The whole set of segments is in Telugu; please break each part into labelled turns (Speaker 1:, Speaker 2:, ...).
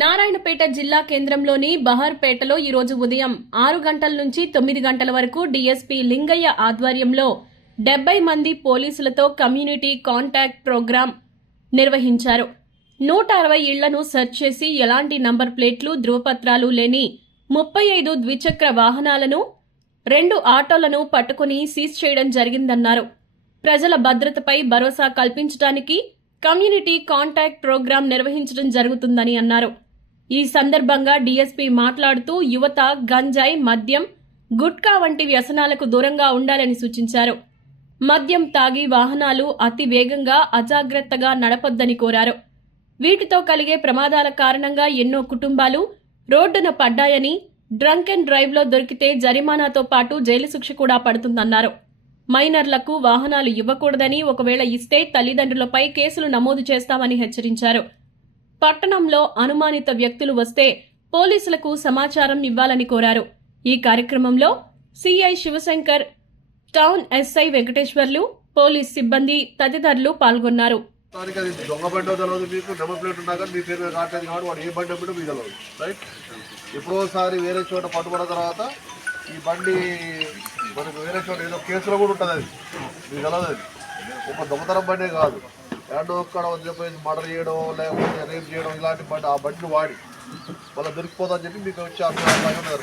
Speaker 1: నారాయణపేట జిల్లా కేంద్రంలోని బహర్పేటలో ఈరోజు ఉదయం ఆరు గంటల నుంచి తొమ్మిది గంటల వరకు డీఎస్పీ లింగయ్య ఆధ్వర్యంలో డెబ్బై మంది పోలీసులతో కమ్యూనిటీ కాంటాక్ట్ ప్రోగ్రాం నిర్వహించారు. నూట అరవై ఇళ్ళను సెర్చ్ చేసి ఎలాంటి నంబర్ ప్లేట్లు ధృవపత్రాలు లేని ముప్పై ఐదు ద్విచక్ర వాహనాలను రెండు ఆటోలను పట్టుకుని సీజ్ చేయడం జరిగిందన్నారు. ప్రజల భద్రతపై భరోసా కల్పించడానికి కమ్యూనిటీ కాంటాక్ట్ ప్రోగ్రాం నిర్వహించడం జరుగుతుందని అన్నారు. ఈ సందర్భంగా డీఎస్పీ మాట్లాడుతూ యువత గంజాయి మద్యం గుట్కా వంటి వ్యసనాలకు దూరంగా ఉండాలని సూచించారు. మద్యం తాగి వాహనాలు అతి వేగంగా అజాగ్రత్తగా నడపొద్దని కోరారు. వీటితో కలిగే ప్రమాదాల కారణంగా ఎన్నో కుటుంబాలు రోడ్డున పడ్డాయని డ్రంక్ అండ్ డ్రైవ్లో దొరికితే జరిమానాతో పాటు జైలు శిక్ష కూడా పడుతుందన్నారు. మైనర్లకు వాహనాలు ఇవ్వకూడదని ఒకవేళ ఇస్తే తల్లిదండ్రులపై కేసులు నమోదు చేస్తామని హెచ్చరించారు. పట్టణంలో అనుమానిత వ్యక్తులు వస్తే పోలీసులకు సమాచారం ఇవ్వాలని కోరారు. ఈ కార్యక్రమంలో CI Sivashankar town SI Venkateswarlu police సిబ్బంది తదితరులు పాల్గొన్నారు.
Speaker 2: దొంగ బండి తెలియదు మీకు నెంబర్ ప్లేట్ ఉన్నా కానీ మీ పేరు మీద కావట్లేదు కాబట్టి వాడు ఏ బండి అప్పుడు మీకు తెలియదు రైట్ ఎప్పుడోసారి వేరే చోట పట్టుబడిన తర్వాత ఈ బండి మనకు వేరే చోట ఏదో కేసులో కూడా ఉంటుంది అది. మీకు తెలియదు అది. ఒక దొంగతనం బండే కాదు. ఎక్కడో ఒక్కడ చెప్పేసి మర్డర్ చేయడం లేకపోతే రేప్ చేయడం ఇలాంటి బండి ఆ బండిని వాడి మళ్ళీ దొరికిపోదని చెప్పి మీకు వచ్చి అర్థం ఉన్నది అనమాట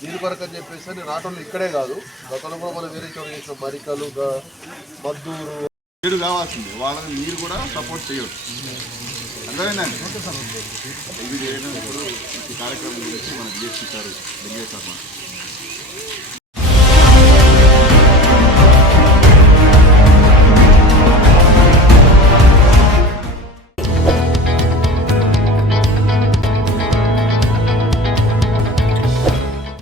Speaker 2: దీని కొరకు అని చెప్పేసి నేను ఆటోలు ఇక్కడే కాదు గతంలో కూడా మనం వేరే చోట చేసిన మరికలు మద్దూరు
Speaker 3: మీరు కావాల్సింది. వాళ్ళని మీరు కూడా సపోర్ట్ చేయవచ్చు అర్థమైందండి ఇది ఈ కార్యక్రమం గురించి మనకు చేసి సార్ ఢిల్లీ